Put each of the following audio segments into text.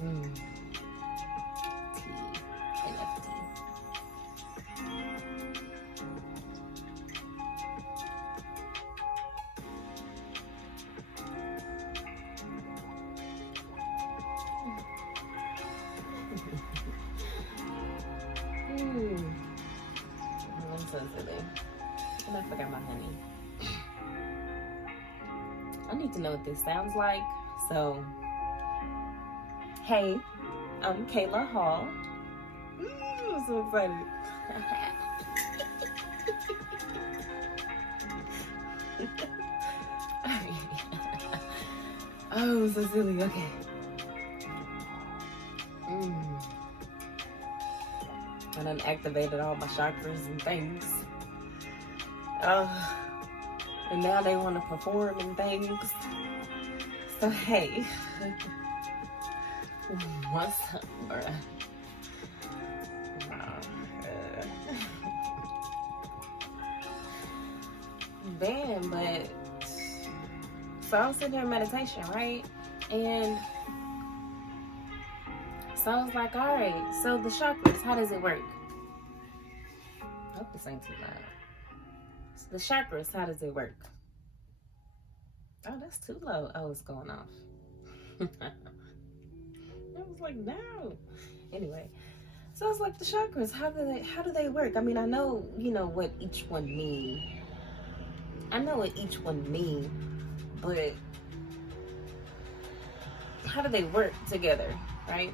Tea. I love tea. I'm so silly. And I forgot my honey. I need to know what this sounds like. So, hey, I'm Kayla Hall. I'm so excited. Oh, I'm so silly. Okay. I done activated all my chakras and things. And now they want to perform and things. So hey, what's up, bruh? Man, but so I was sitting there in meditation, right? And so I was like, all right, so the chakras, how does it work? I hope this ain't too loud. So the chakras, how does it work? Oh, that's too low. Oh, it's going off. I was like, no. Anyway, so I was like, the chakras, how do they work? I mean, I know, what each one mean. But how do they work together, right?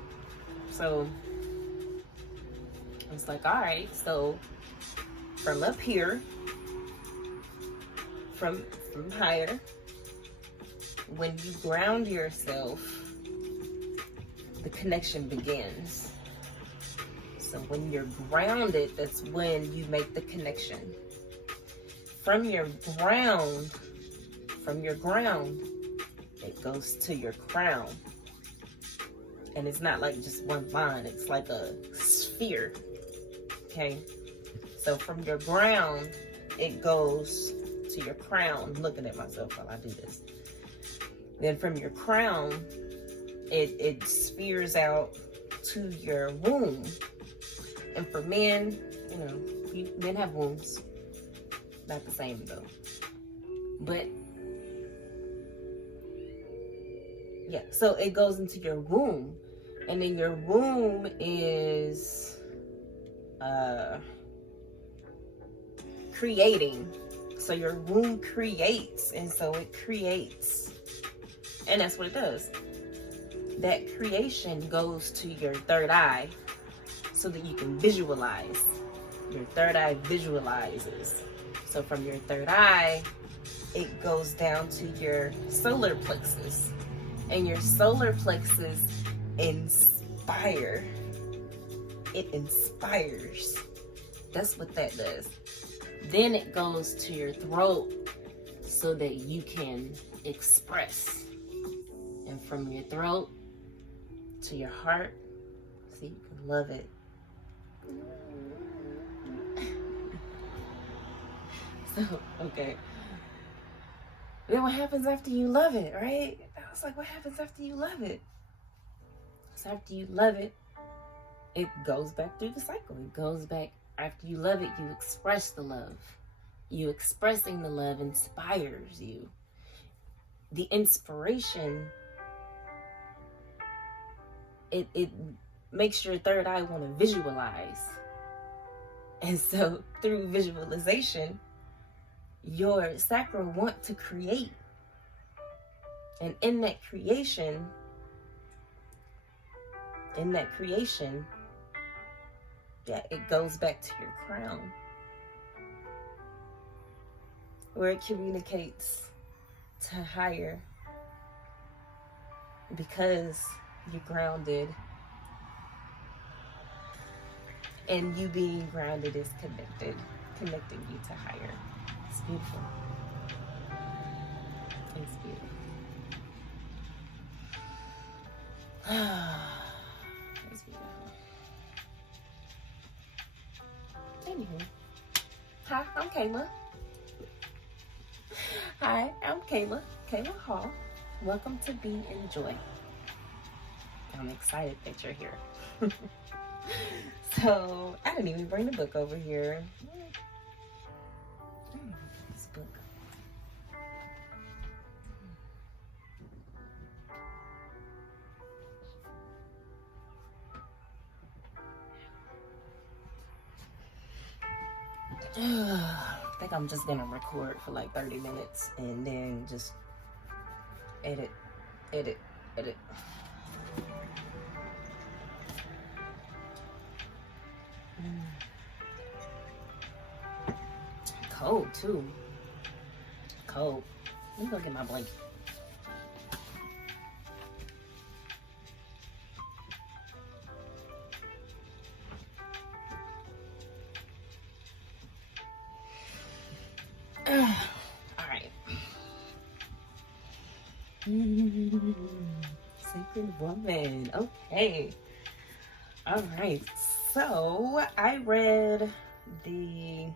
So it's like, all right, so from up here, from higher, when you ground yourself, the connection begins. So when you're grounded, that's when you make the connection. From your ground, it goes to your crown. And it's not like just one line, it's like a sphere. Okay? So from your ground, it goes to your crown. I'm looking at myself while I do this. Then from your crown, it spheres out to your womb. And for men, men have wombs. Not the same though. But yeah, so it goes into your womb. And then your womb is creating. So your womb creates, and so it creates. And that's what it does. That creation goes to your third eye so that you can visualize. Your third eye visualizes. So from your third eye, it goes down to your solar plexus. And your solar plexus inspire. It inspires. That's what that does. Then it goes to your throat so that you can express. And from your throat to your heart, so you can love it. So, okay. Then what happens after you love it, right? I was like, what happens after you love it? So after you love it, it goes back through the cycle. It goes back. After you love it, you express the love. You expressing the love inspires you. The inspiration, it makes your third eye want to visualize. And so through visualization, your sacral want to create. And in that creation, yeah, it goes back to your crown, where it communicates to higher, because you're grounded, and you being grounded is connecting you to higher. It's beautiful. It's beautiful. It's beautiful. Anywho, hi, I'm Kayla. Hi, I'm Kayla Hall. Welcome to Be in Joy. I'm excited that you're here. So I didn't even bring the book over here. This book. I think I'm just gonna record for like 30 minutes and then just edit. Cold too. Cold. Let me go get my blanket. Alright. Sacred woman. Okay. Alright. So I read the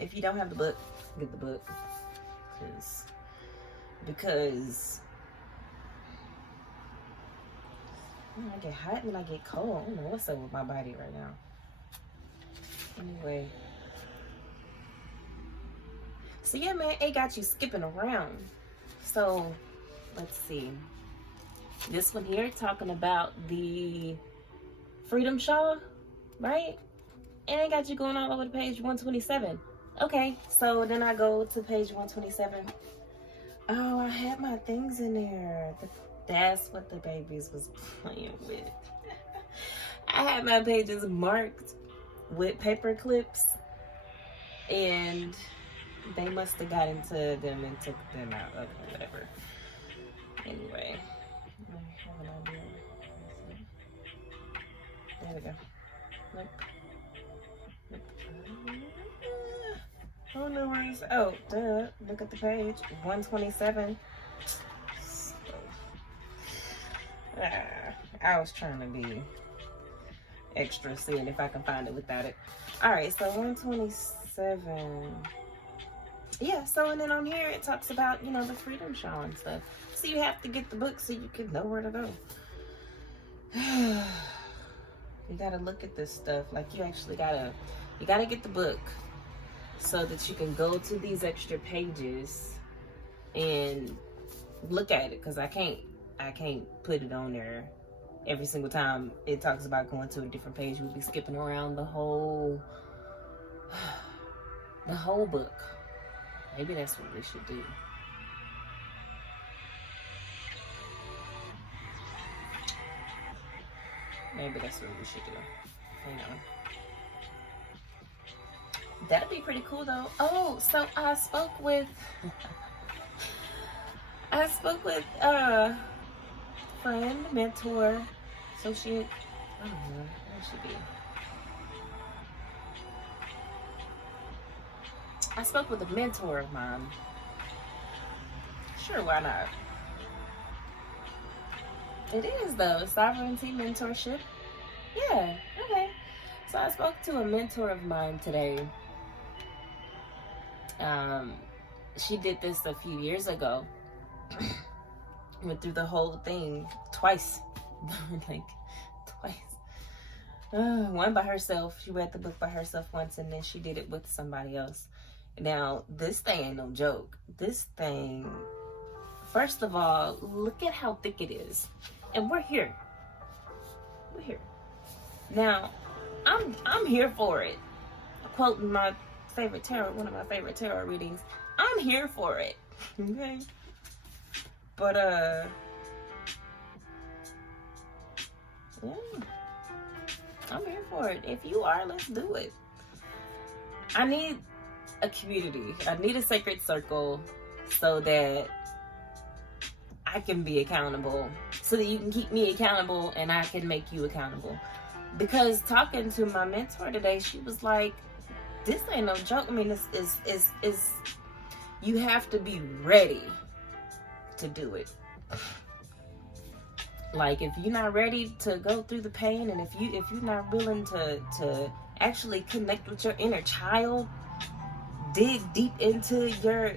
if you don't have the book, get the book. Because when I get hot and I get cold, I don't know what's up with my body right now. Anyway. So yeah, man, it got you skipping around. So let's see. This one here talking about the Freedom Shawl, right? And it got you going all over to page 127. Okay, so then I go to page 127. Oh, I had my things in there. That's what the babies was playing with. I had my pages marked with paper clips, and they must have got into them and took them out. Okay, whatever. Anyway. There we go. Look. Oh no, where is, oh, duh. Look at the page. 127. I was trying to be extra, seeing if I can find it without it. Alright, so 127. Yeah, so and then on here it talks about, you know, the Freedom Shawl and stuff. So you have to get the book so you can know where to go. You gotta look at this stuff. Like you actually gotta get the book so that you can go to these extra pages and look at it. Cause I can't put it on there every single time it talks about going to a different page. We'll be skipping around the whole book. Maybe that's what we should do. Maybe that's what we should do. Hang on. That'd be pretty cool though. Oh, so I spoke with friend, mentor, associate, I don't know, what should be. I spoke with a mentor of mine. Sure, why not? It is though, sovereignty mentorship. Yeah, okay. So I spoke to a mentor of mine today. She did this a few years ago. Went through the whole thing twice. Like, twice. One by herself. She read the book by herself once, and then she did it with somebody else. Now, this thing ain't no joke. This thing, first of all, look at how thick it is. And we're here. We're here. Now, I'm here for it. Quoting my favorite tarot, one of my favorite tarot readings. I'm here for it. Okay? But, yeah. I'm here for it. If you are, let's do it. I need a community. I need a sacred circle so that I can be accountable. So that you can keep me accountable and I can make you accountable. Because talking to my mentor today, she was like, this ain't no joke. I mean, this is you have to be ready to do it. Like, if you're not ready to go through the pain, and if you're not willing to actually connect with your inner child, dig deep into your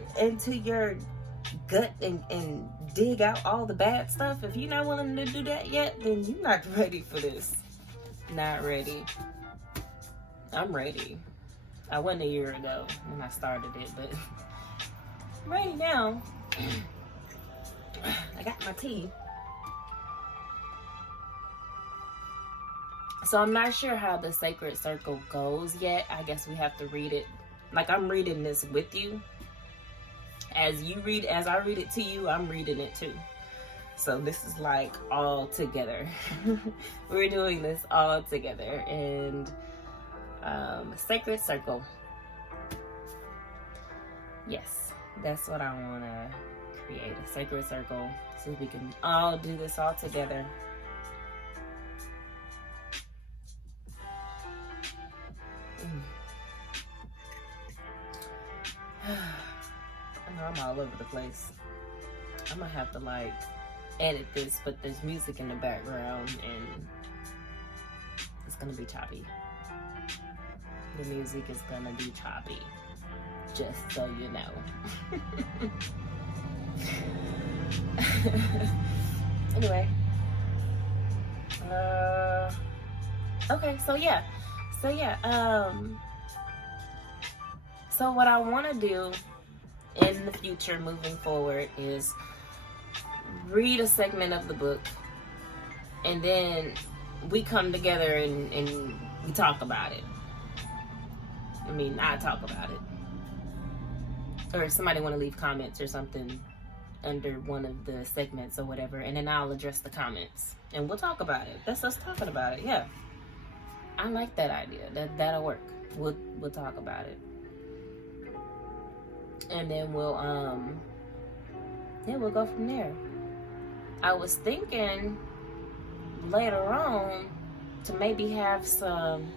gut and dig out all the bad stuff. If you're not willing to do that yet, then you're not ready for this. Not ready. I'm ready. I wasn't a year ago when I started it, but I'm ready now. I got my tea. So I'm not sure how the sacred circle goes yet. I guess we have to read it. Like, I'm reading this with you. As I read it to you, I'm reading it too. So this is like all together. We're doing this all together. And sacred circle. Yes, that's what I want to create, a sacred circle, so we can all do this all together. I know I'm all over the place. I'm gonna have to like edit this, but there's music in the background and it's gonna be choppy. The music is gonna be choppy, just so you know. Anyway, okay, so what I want to do in the future, moving forward, is read a segment of the book, and then we come together and we talk about it. I mean, I talk about it, or if somebody want to leave comments or something under one of the segments or whatever, and then I'll address the comments and we'll talk about it. That's us talking about it. Yeah, I like that idea. That'll work. We'll talk about it, and then we'll go from there. I was thinking later on to maybe have some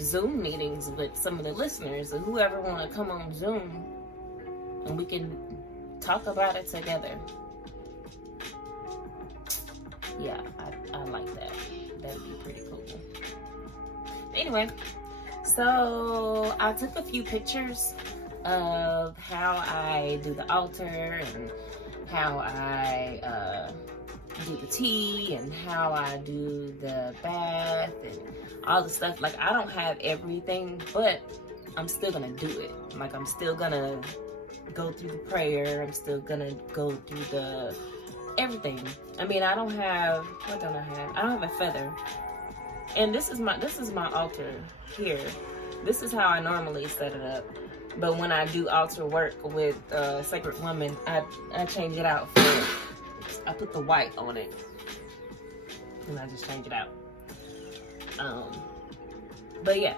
Zoom meetings with some of the listeners or whoever want to come on Zoom, and we can talk about it together. Yeah, I like that. That'd be pretty cool. Anyway, so I took a few pictures of how I do the altar and how I do the tea and how I do the bath and all the stuff. Like, I don't have everything, but I'm still gonna do it. Like, I'm still gonna go through the prayer. I'm still gonna go through the everything. I mean, I don't have, what don't I have? I don't have a feather. And this is my altar here. This is how I normally set it up. But when I do altar work with Sacred Woman, I change it out for, I put the white on it. And I just change it out. But yeah,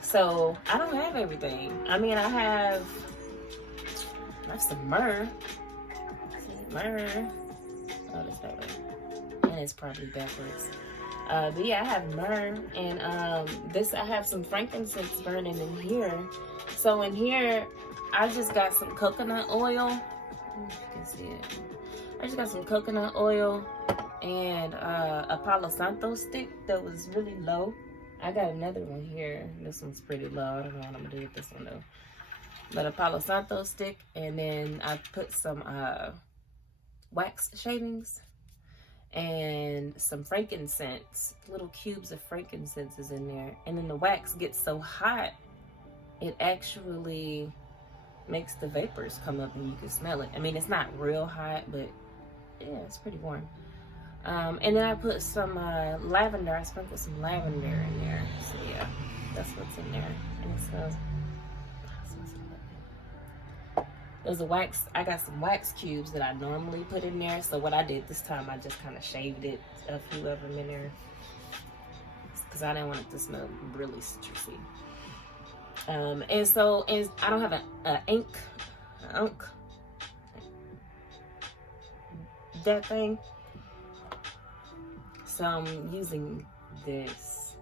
so I don't have everything. I mean, I have some myrrh. Myrrh. Oh, that's that way. And it's probably backwards. But yeah, I have myrrh, and I have some frankincense burning in here. So in here, I just got some coconut oil. You can see it. I just got some coconut oil and a Palo Santo stick that was really low. I got another one here. This one's pretty low. I don't know what I'm gonna do with this one though. But a Palo Santo stick, and then I put some wax shavings and some frankincense. Little cubes of frankincense is in there. And then the wax gets so hot, it actually makes the vapors come up and you can smell it. I mean, it's not real hot, but yeah, it's pretty warm. And then I put some lavender. I sprinkled some lavender in there. So yeah, that's what's in there. And it smells. There's a wax. I got some wax cubes that I normally put in there. So what I did this time, I just kind of shaved it a few of them in there because I didn't want it to smell really citrusy. And so I don't have an ink, that thing. So I'm using this.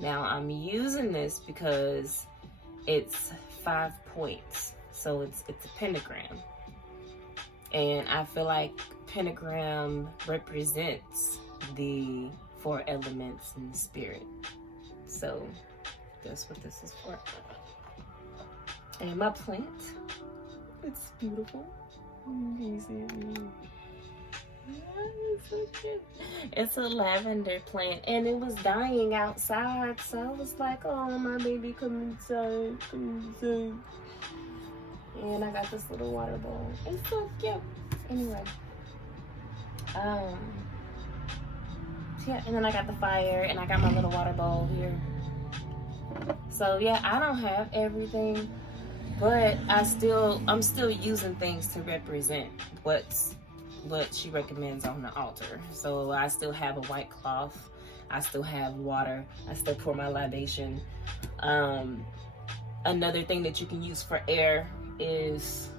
Now I'm using this because it's 5 points. So it's a pentagram. And I feel like pentagram represents the 4 elements in the spirit. So that's what this is for. And my plant, it's beautiful. It's so cute. It's a lavender plant, and it was dying outside, so I was like, oh, my baby, come inside, come inside. And I got this little water bowl. It's so cute. Anyway. Yeah, and then I got the fire, and I got my little water bowl here. So yeah, I don't have everything, but I'm still using things to represent what she recommends on the altar. So I still have a white cloth, I still have water, I still pour my libation. Another thing that you can use for air is,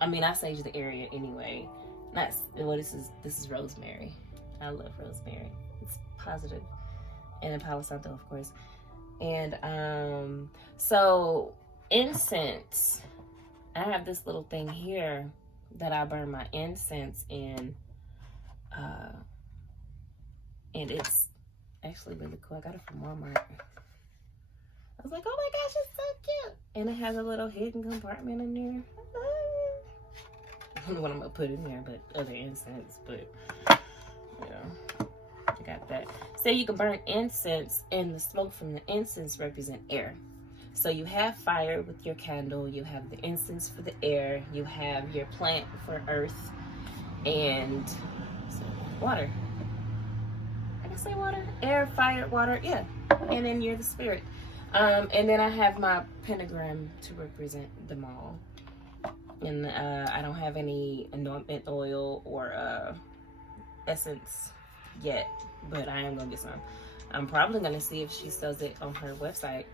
I sage the area anyway. This is rosemary. I love rosemary. It's positive. And Palo Santo, of course. And so incense, I have this little thing here that I burn my incense in, and it's actually really cool. I got it from Walmart. I was like, oh my gosh, it's so cute. And it has a little hidden compartment in there. I don't know what I'm gonna put in there, but other incense, but yeah, I got that. So you can burn incense, and the smoke from the incense represent air. So you have fire with your candle, you have the incense for the air, you have your plant for earth, and water. I can say water, air, fire, water, yeah. And then you're the spirit. And then I have my pentagram to represent them all. And I don't have any anointment oil or essence yet, but I am gonna get some. I'm probably gonna see if she sells it on her website.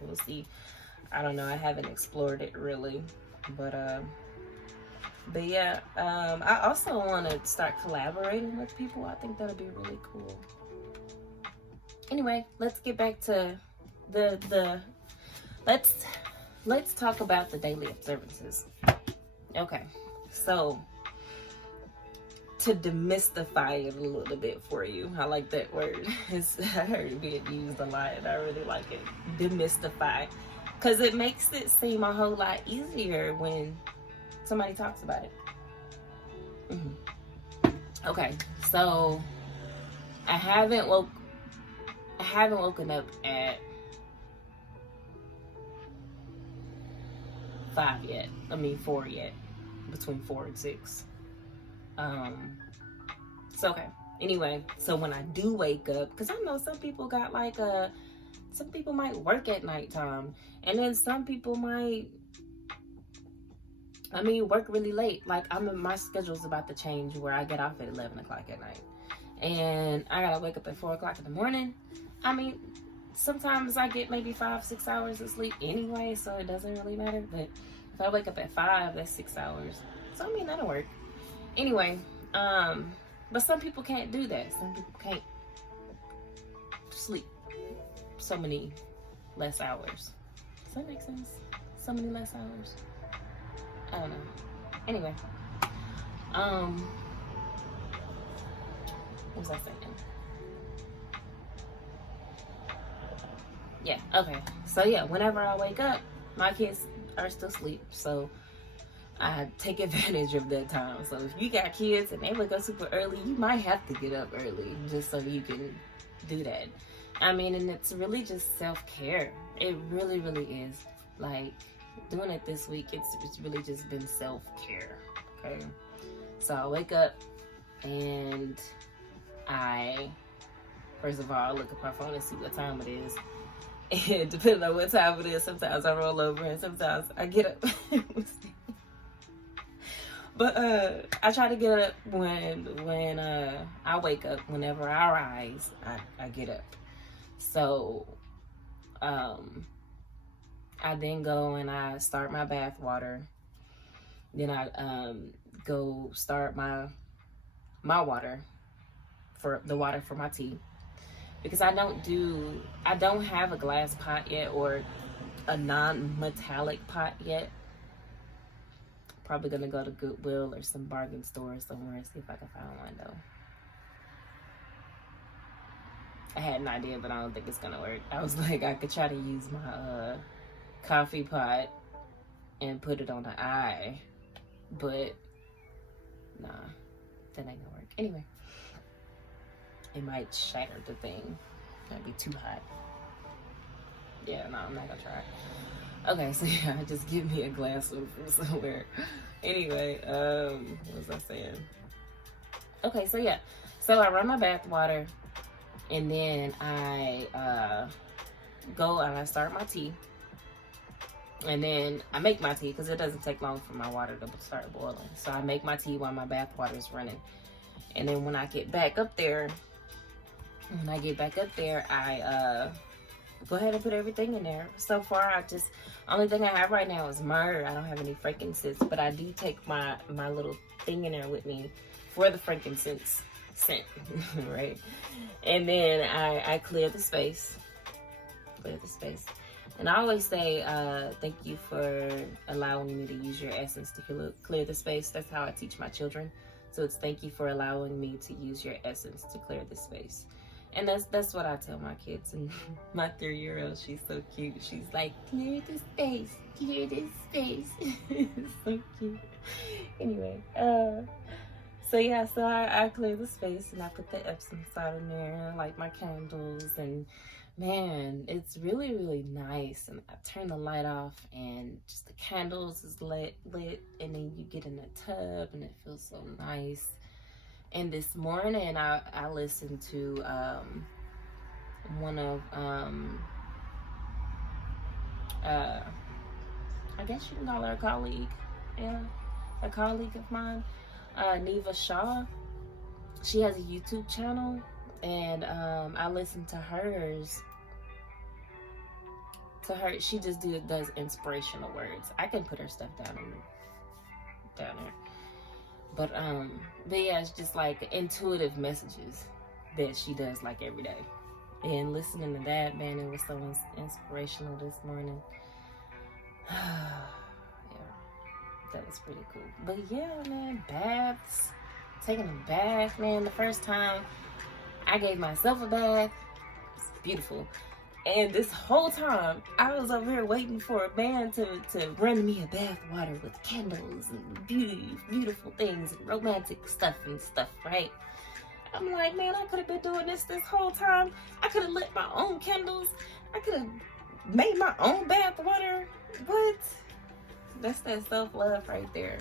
We'll see. I don't know. I haven't explored it really, but yeah. I also want to start collaborating with people. I think that'll be really cool. Anyway, let's get back to let's talk about the daily observances. Okay, so to demystify it a little bit for you, I like that word. I heard it being used a lot, and I really like it. Demystify, because it makes it seem a whole lot easier when somebody talks about it. Okay, so I haven't woken up at 4 yet, between 4 and 6. So okay. Anyway, so when I do wake up, because I know some people got some people might work at nighttime, and then some people might, work really late. Like my schedule's about to change where I get off at 11 o'clock at night, and I gotta wake up at 4 o'clock in the morning. Sometimes I get maybe 5-6 hours of sleep anyway, so it doesn't really matter. But if I wake up at 5, that's 6 hours. So that'll work. Anyway, but some people can't do that. Some people can't sleep so many less hours. Does that make sense? So many less hours? I don't know. Anyway, what was I saying? Yeah, okay. So yeah, whenever I wake up, my kids are still asleep, so I take advantage of that time. So if you got kids and they wake up super early, you might have to get up early just so you can do that. And it's really just self-care. It really, really is. Like, doing it this week, it's really just been self-care, okay? So I wake up and first of all, I look at my phone and see what time it is. And depending on what time it is, sometimes I roll over and sometimes I get up. But I try to get up when I wake up. Whenever I rise, I get up. So I then go and I start my bath water. Then I go start my water, for the water for my tea. Because I don't have a glass pot yet, or a non-metallic pot yet. Probably gonna go to Goodwill or some bargain store somewhere and see if I can find one though. I had an idea, but I don't think it's gonna work. I was like, I could try to use my coffee pot and put it on the eye, but nah, that ain't gonna work. Anyway, it might shatter the thing. That'd be too hot. Yeah, no, I'm not gonna try. Okay, so yeah, just give me a glass of from somewhere. Anyway, what was I saying? Okay, so yeah, so I run my bath water, and then I go and I start my tea, and then I make my tea because it doesn't take long for my water to start boiling. So I make my tea while my bath water is running, and then when I get back up there, I go ahead and put everything in there. So far, only thing I have right now is myrrh. I don't have any frankincense, but I do take my little thing in there with me for the frankincense scent, right? And then I clear the space. And I always say, thank you for allowing me to use your essence to clear the space. That's how I teach my children. So it's thank you for allowing me to use your essence to clear the space. And that's what I tell my kids. And my 3-year-old, she's so cute. She's like, clear the space, clear this space. It's so cute. Anyway, so yeah, so I clear the space and I put the Epsom salt in there, and I light my candles, and man, it's really, really nice. And I turn the light off and just the candles is lit, and then you get in the tub and it feels so nice. And this morning I listened to one of I guess you can call her a colleague. Yeah, a colleague of mine, Neva Shaw. She has a YouTube channel, and I listened to hers. She just does inspirational words. I can put her stuff down there. But yeah, it's just like intuitive messages that she does like every day. And listening to that, man, it was so inspirational this morning. Yeah, that was pretty cool. But yeah, man, baths, taking a bath, man. The first time I gave myself a bath, it's beautiful. And this whole time, I was over here waiting for a man to run me a bath water with candles and beautiful things and romantic stuff, right? I'm like, man, I could have been doing this whole time. I could have lit my own candles. I could have made my own bath water. What? That's that self-love right there.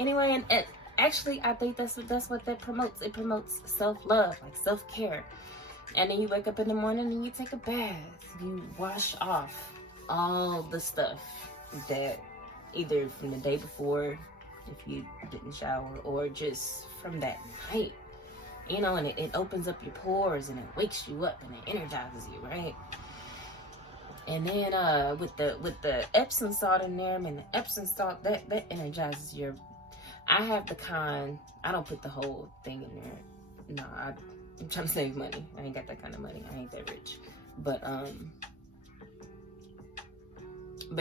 Anyway, and actually, I think that's what that promotes. It promotes self-love, like self-care. And then you wake up in the morning and you take a bath. You wash off all the stuff that either from the day before, if you didn't shower, or just from that night. You know, and it opens up your pores and it wakes you up and it energizes you, right? And then with the Epsom salt in there, man, the Epsom salt that energizes your. I have the kind. I don't put the whole thing in there. No, I'm trying to save money. I ain't got that kind of money. I ain't that rich. But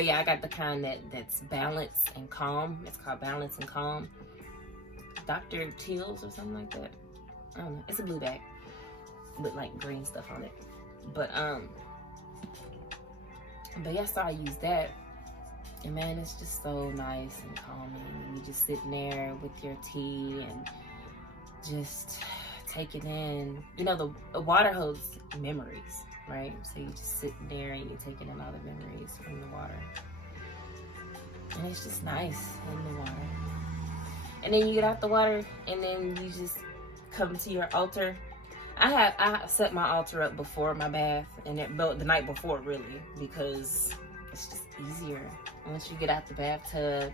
yeah, I got the kind that's balanced and calm. It's called Balance and Calm. Dr. Teal's or something like that. I don't know. It's a blue bag with like green stuff on it. But yeah, so I use that. And man, it's just so nice and calming. And you just sitting there with your tea and just take it in. You know, the water holds memories, right? So you just sitting there and you're taking in all the memories from the water. And it's just nice in the water. And then you get out the water and then you just come to your altar. I set my altar up before my bath, and the night before, really, because it's just easier once you get out the bathtub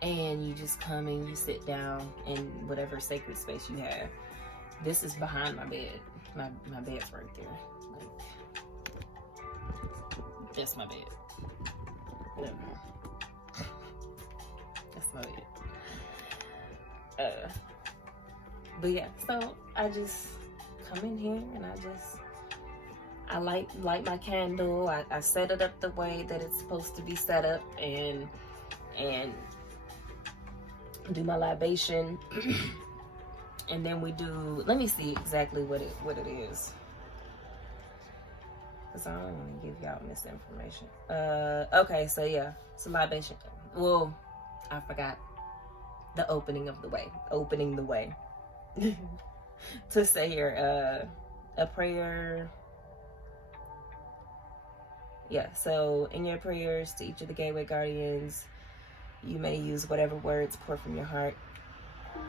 and you just come and you sit down in whatever sacred space you have. This is behind my bed. My bed's right there. Like, that's my bed. That's my bed. But yeah, so I just come in here and I light my candle. I set it up the way that it's supposed to be set up, and do my libation. And then we do, let me see exactly what it is, because I don't want to give y'all misinformation. Okay, so yeah, it's a libation. Well, I forgot. the opening of the way, opening the way to say your a prayer. Yeah, so in your prayers to each of the gateway guardians, you may use whatever words pour from your heart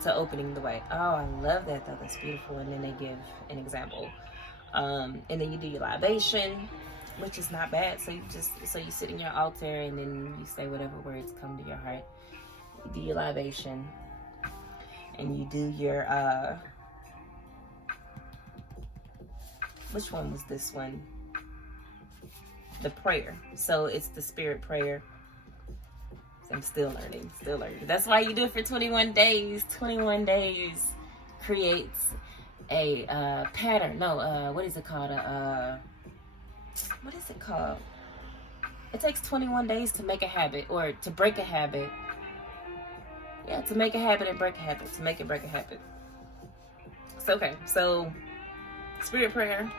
to opening the way. Oh, I love that though. That's beautiful. And then they give an example. And then you do your libation, which is not bad. So you sit in your altar and then you say whatever words come to your heart. You do your libation and you do your which one was this one? The prayer. So it's the spirit prayer. I'm still learning. That's why you do it for 21 days. 21 days creates a pattern. No, what is it called? What is it called? It takes 21 days to make a habit, or to break a habit. Yeah, to make a habit and break a habit. To make and break a habit. So, okay. So, spirit prayer.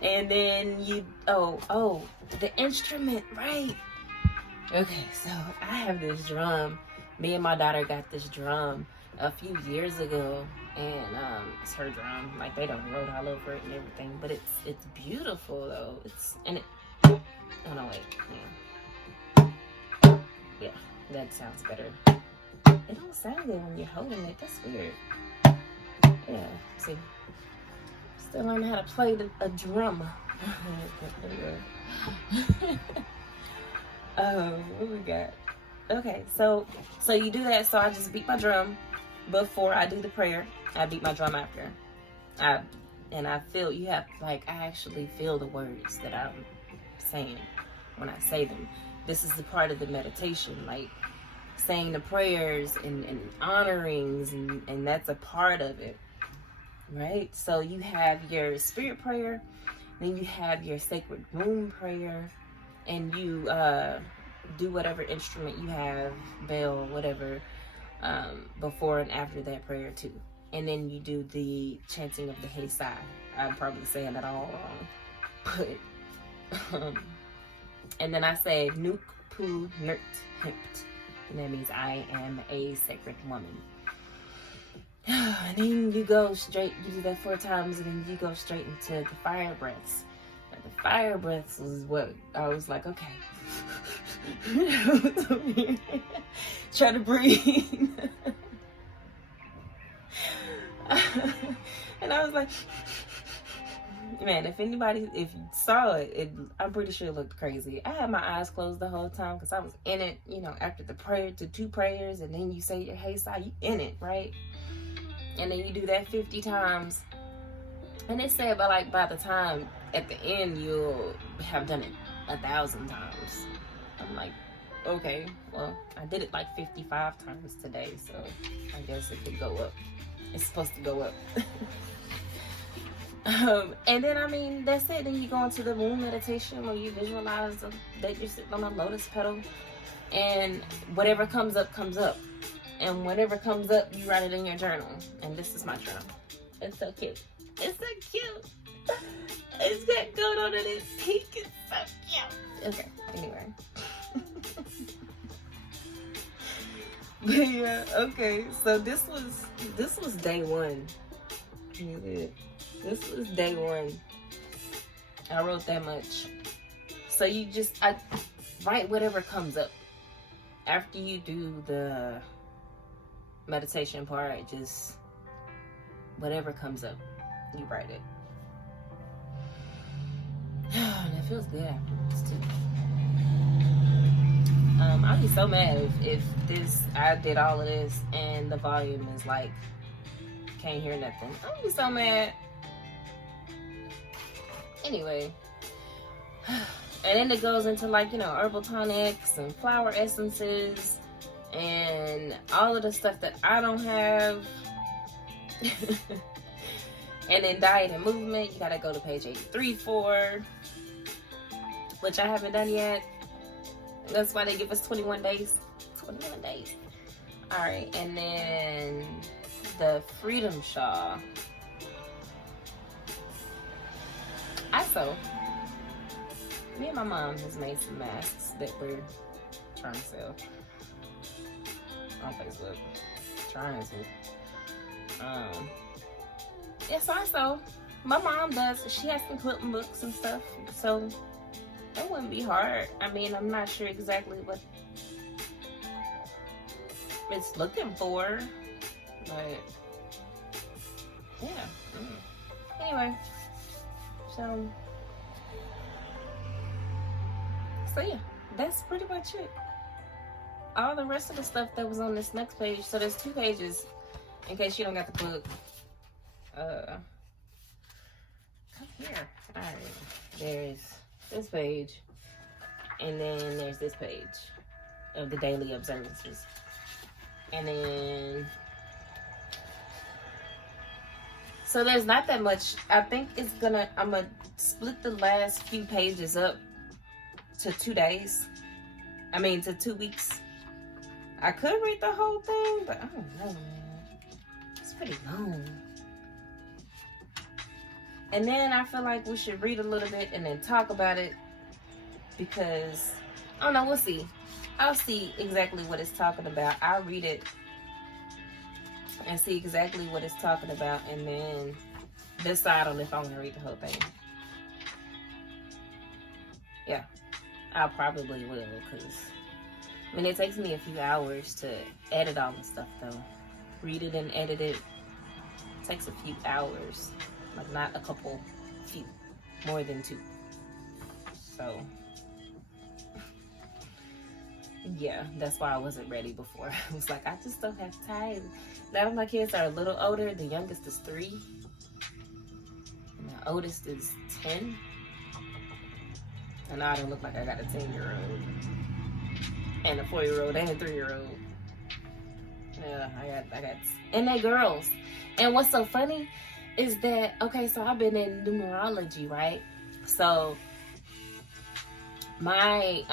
And then you, the instrument, right? Okay, so I have this drum. Me and my daughter got this drum a few years ago, and it's her drum. Like, they done wrote all over it and everything, but it's beautiful though. Oh no, wait, yeah, that sounds better. It don't sound good when you're holding it. That's weird. Yeah, see. Still learning how to play a drum. What we got? Okay, so you do that. So I just beat my drum before I do the prayer. I beat my drum after. I feel I actually feel the words that I'm saying when I say them. This is the part of the meditation, like saying the prayers and honorings, and that's a part of it. Right? So you have your spirit prayer, then you have your sacred room prayer, and you do whatever instrument you have, bell, whatever, before and after that prayer too. And then you do the chanting of the Hey Sai. I'm probably saying that all wrong. But, and then I say Nuk Pu Nert Hipt. And that means I am a sacred woman. And then you go straight, you do that 4 times, and then you go straight into the fire breaths. And the fire breaths was what I was like, okay. Try to breathe. And I was like, man, if you saw it, I'm pretty sure it looked crazy. I had my eyes closed the whole time because I was in it, after the prayer, to 2 prayers, and then you say your Hey Sai, you in it, right? And then you do that 50 times. And they say by the time at the end, you'll have done it 1,000 times. I'm like, okay, well, I did it 55 times today, so I guess it could go up. It's supposed to go up. And then, that's it. Then you go into the womb meditation where you visualize that you're sitting on a lotus petal, and whatever comes up, comes up. And whatever comes up, you write it in your journal. And this is my journal. It's so cute. It's so cute. It's got gold on it. It's pink. It's so cute. Okay, anyway. But yeah, okay. So this was day 1. This was day 1. I wrote that much. So I write whatever comes up. After you do the meditation part, just whatever comes up, you write it. And it feels good afterwards too. I'll be so mad if I did all of this and the volume is can't hear nothing. I'll be so mad. Anyway, and then it goes into herbal tonics and flower essences and all of the stuff that I don't have. And then diet and movement, you gotta go to page 83 for, which I haven't done yet. That's why they give us 21 days. 21 days. All right, and then the Freedom Shawl. I sew. Me and my mom has made some masks that we're trying to sell. on Facebook. Trying to. Yeah, so I sew. My mom does. She has some quilting books and stuff, so it wouldn't be hard. I mean, I'm not sure exactly what it's looking for, but yeah. Anyway, so yeah, that's pretty much it. All the rest of the stuff that was on this next page. So there's 2 pages, in case you don't got the book. Come here. All right. There's this page, and then there's this page of the daily observances, and then so there's not that much. I think I'm gonna split the last few pages up to 2 days. I mean, to 2 weeks. I could read the whole thing, but I don't know, man. It's pretty long. And then I feel like we should read a little bit and then talk about it, because I don't know, we'll see. I'll see exactly what it's talking about. I'll read it and see exactly what it's talking about, and then decide on if I want to read the whole thing. Yeah, I probably will, because I mean, it takes me a few hours to edit all the stuff, though. Read it and edit it. It takes a few hours. Like, not a couple, few. More than 2. So, yeah, that's why I wasn't ready before. I was like, I just don't have time. Now my kids are a little older. The youngest is 3. And the oldest is 10. And I don't look like I got a 10-year-old. And a 4-year-old and a 3-year-old. Yeah, I got, and they're girls. And what's so funny is that, okay, so I've been in numerology, right? So my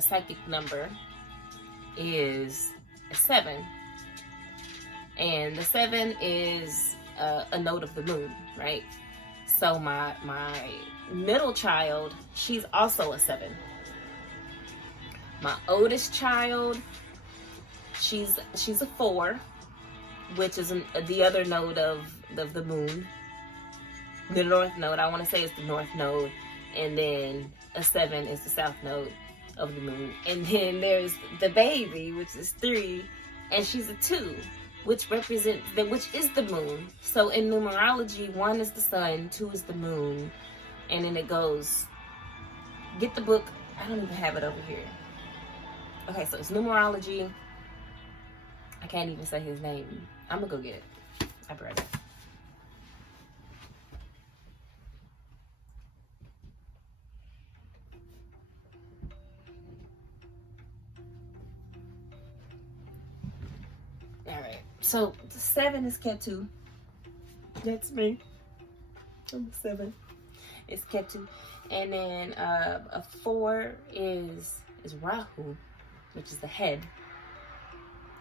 psychic number is 7. And the 7 is a node of the moon, right? So my middle child, she's also a 7. My oldest child, she's a 4, which is the other node of the moon. The north node, I want to say it's the north node. And then a 7 is the south node of the moon. And then there's the baby, which is 3, and she's a 2, which is the moon. So in numerology, 1 is the sun, 2 is the moon. And then it goes, get the book. I don't even have it over here. Okay, so it's numerology. I can't even say his name. I'm gonna go get it. I'll be right back. Alright, so 7 is Ketu. That's me. I'm 7. It's Ketu. And then a 4 is Rahu, which is the head.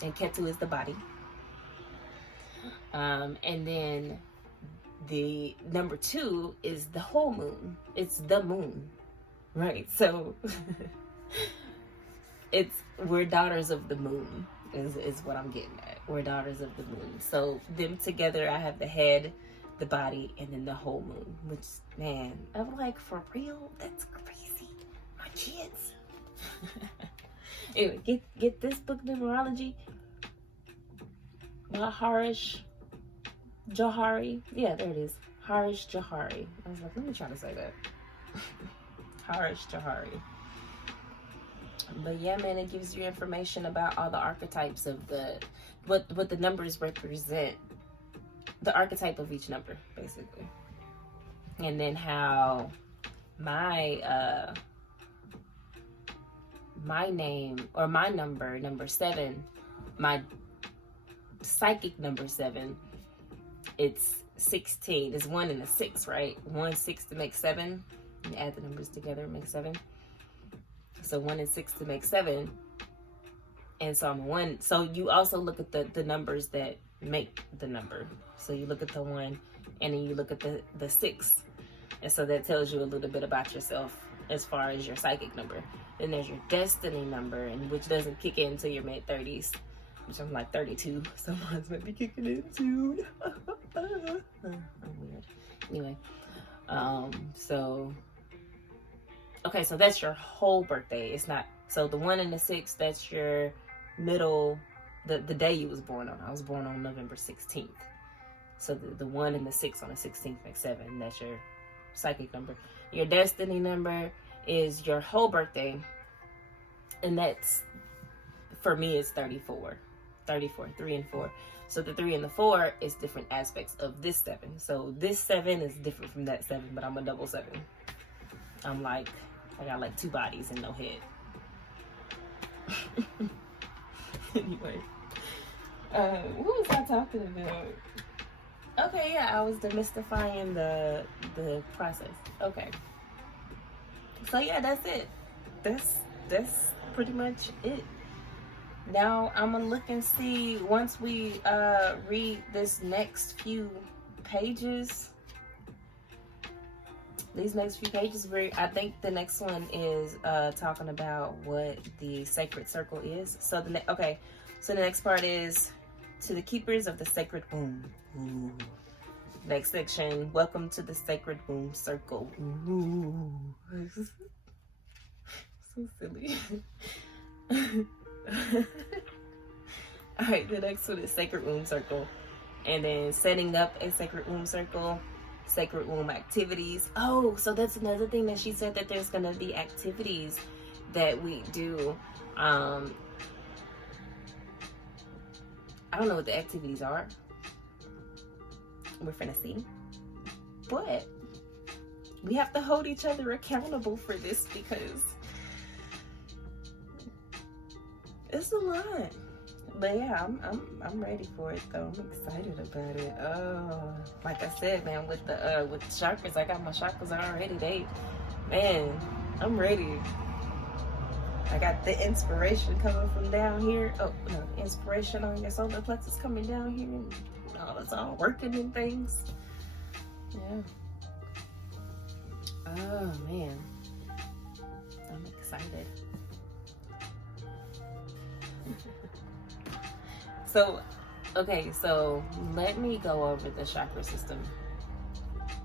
And Ketu is the body. And then the number 2 is the whole moon. It's the moon, right? So we're daughters of the moon is what I'm getting at. We're daughters of the moon. So them together, I have the head, the body, and then the whole moon, which, man, I'm like, for real? That's crazy. My kids. Anyway, get this book, Numerology, by Harish Johari. Yeah, there it is. Harish Johari. I was like, let me try to say that. Harish Johari. But yeah, man, it gives you information about all the archetypes of what the numbers represent. The archetype of each number, basically. And then how my name, or my number 7, my psychic number 7, it's 16. It's 1 and a 6, right? 1, 6 to make 7. You add the numbers together, make 7. So 1 and 6 to make 7. And so I'm 1. So you also look at the numbers that make the number. So you look at the 1, and then you look at the 6. And so that tells you a little bit about yourself as far as your psychic number. Then there's your destiny number, and which doesn't kick in until your mid-30s. which I'm like 32, so mine's might be kicking in soon. I'm weird. Anyway, so okay, so that's your whole birthday. It's not, so the 1 and the 6, that's your middle, the day you was born on. I was born on November 16th. So the 1 and the 6 on the 16th makes 7. That's your psychic number. Your destiny number is your whole birthday. And that's, for me, it's 34. 34, 3 and 4. So the 3 and the 4 is different aspects of this 7. So this 7 is different from that 7, but I'm a double 7. I'm like, I got like 2 bodies and no head. Anyway, what was I talking about? Okay, yeah, I was demystifying the process. Okay, so yeah, that's it. That's pretty much it. Now I'm gonna look and see, once we read this next few pages. These next few pages, I think the next one is talking about what the sacred circle is. So so the next part is to the keepers of the sacred womb. Ooh. Next section, welcome to the sacred womb circle. Ooh. So silly. All right, the next one is sacred womb circle, and then setting up a sacred womb circle. Sacred womb activities. Oh, so that's another thing that she said, that there's gonna be activities that we do. I don't know what the activities are. We're finna see. But we have to hold each other accountable for this, because it's a lot. But yeah, I'm ready for it though. I'm excited about it. Oh, like I said, man, with the chakras, I got my chakras already. Man, I'm ready. I got the inspiration coming from down here. Oh no, inspiration on your solar plexus coming down here, and it's all working and things. Yeah. Oh man, I'm excited. So, okay, so let me go over the chakra system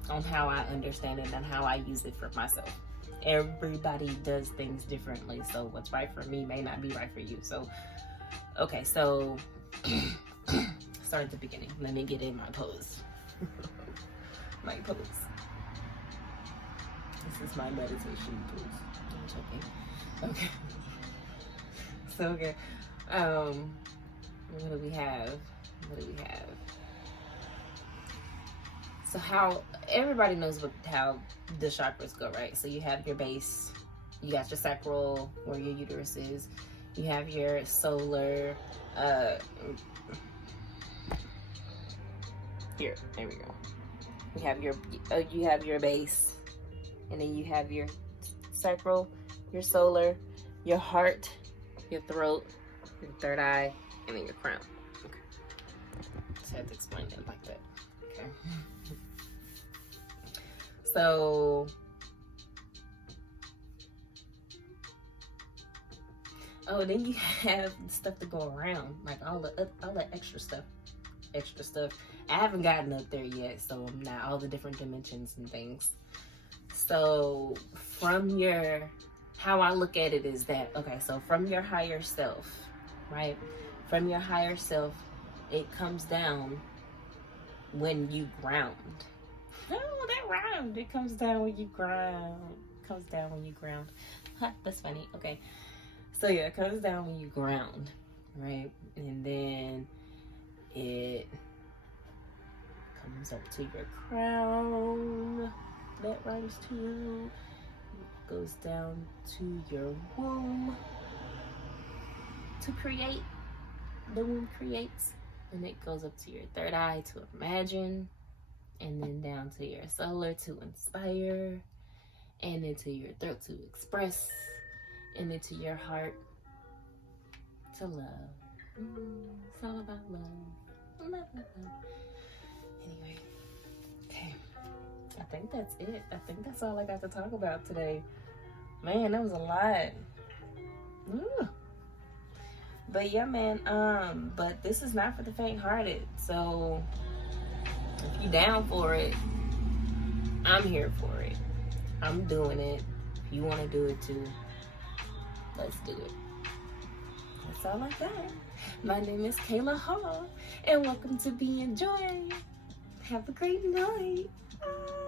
on how I understand it and how I use it for myself. Everybody does things differently, so what's right for me may not be right for you. So, okay, so start at the beginning. Let me get in my pose. My pose. This is my meditation pose. I'm joking. Okay. So, okay. What do we have? So how everybody knows how the chakras go, right? So you have your base, you got your sacral where your uterus is, you have your solar, here, there we go. You have your base, and then you have your sacral, your solar, your heart, your throat, your third eye, and then your crown. Okay. Just had to explain it like that. Okay. So, then you have stuff to go around, like all the extra stuff. I haven't gotten up there yet, so I'm not all the different dimensions and things. So, how I look at it is that, okay, so from your higher self, right? From your higher self, it comes down when you ground. Oh, that rhymed. It comes down when you ground. Huh, that's funny. Okay. So yeah, it comes down when you ground, right? And then it comes up to your crown. That rhymes too. It goes down to your womb to create. The womb creates, and it goes up to your third eye to imagine, and then down to your solar to inspire, and into your throat to express, and into your heart to love. It's all about love. Love. Anyway, okay. I think that's it. I think that's all I got to talk about today. Man, that was a lot. Ooh. But yeah, man, but this is not for the faint-hearted. So if you down for it, I'm here for it. I'm doing it. If you want to do it too, let's do it. That's all I got. My name is Kayla Hall, and welcome to Be Enjoy. Have a great night. Bye.